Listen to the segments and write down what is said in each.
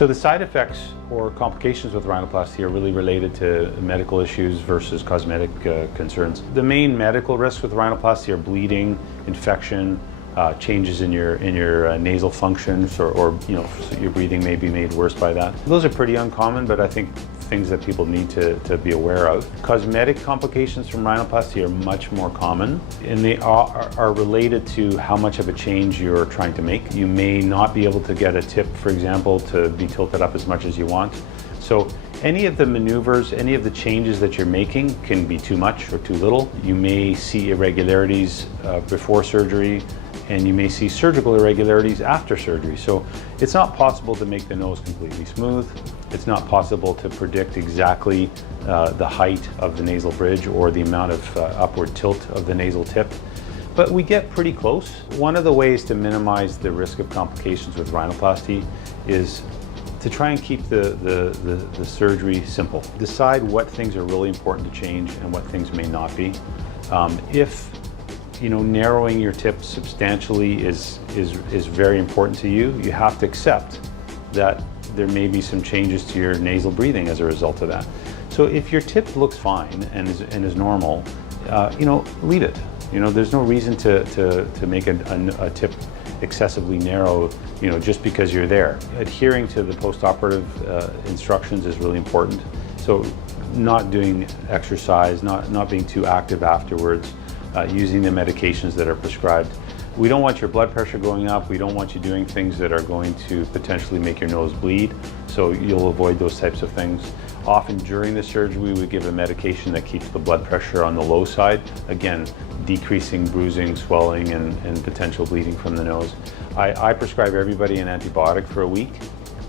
So the side effects or complications with rhinoplasty are really related to medical issues versus cosmetic concerns. The main medical risks with rhinoplasty are bleeding, infection, changes in your nasal functions, or your breathing may be made worse by that. Those are pretty uncommon, but I think things that people need to be aware of. Cosmetic complications from rhinoplasty are much more common, and they are related to how much of a change you're trying to make. You may not be able to get a tip, for example, to be tilted up as much as you want. So any of the maneuvers, any of the changes that you're making can be too much or too little. You may see irregularities before surgery, and you may see surgical irregularities after surgery. So it's not possible to make the nose completely smooth. It's not possible to predict exactly the height of the nasal bridge or the amount of upward tilt of the nasal tip. But we get pretty close. One of the ways to minimize the risk of complications with rhinoplasty is to try and keep the surgery simple. Decide what things are really important to change and what things may not be. If narrowing your tip substantially is very important to you, you have to accept that there may be some changes to your nasal breathing as a result of that. So if your tip looks fine and is normal, leave it. There's no reason to make a tip excessively narrow, just because you're there. Adhering to the post-operative instructions is really important. So not doing exercise, not being too active afterwards, using the medications that are prescribed. We don't want your blood pressure going up. We don't want you doing things that are going to potentially make your nose bleed. So you'll avoid those types of things. Often during the surgery, we would give a medication that keeps the blood pressure on the low side. Again, decreasing bruising, swelling, and potential bleeding from the nose. I prescribe everybody an antibiotic for a week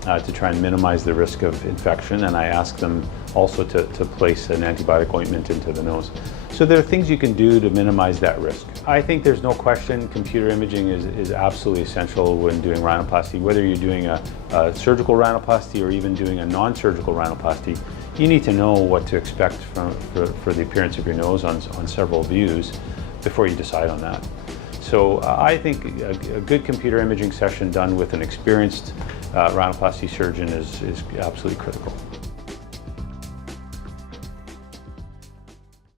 to try and minimize the risk of infection, and I ask them also to place an antibiotic ointment into the nose. So there are things you can do to minimize that risk. I think there's no question computer imaging is absolutely essential when doing rhinoplasty. Whether you're doing a surgical rhinoplasty or even doing a non-surgical rhinoplasty, you need to know what to expect for the appearance of your nose on several views before you decide on that. So I think a good computer imaging session done with an experienced rhinoplasty surgeon is absolutely critical.